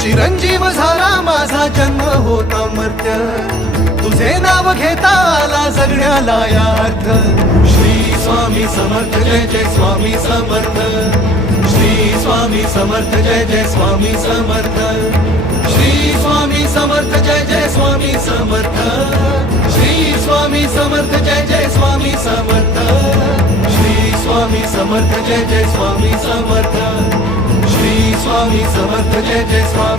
चिरंजीव झाला माझा जन्म होता मर्त्य, तुझे नाव घेता आला जगण्याला यार्थ. श्री स्वामी समर्थ जय जय स्वामी समर्थ, श्री स्वामी समर्थ जय जय स्वामी समर्थ, श्री स्वामी समर्थ जय जय स्वामी समर्थ, श्री स्वामी समर्थ जय जय स्वामी समर्थ, श्री स्वामी समर्थ जय जय स्वामी समर्थ, श्री स्वामी समर्थ जय जय स्वामी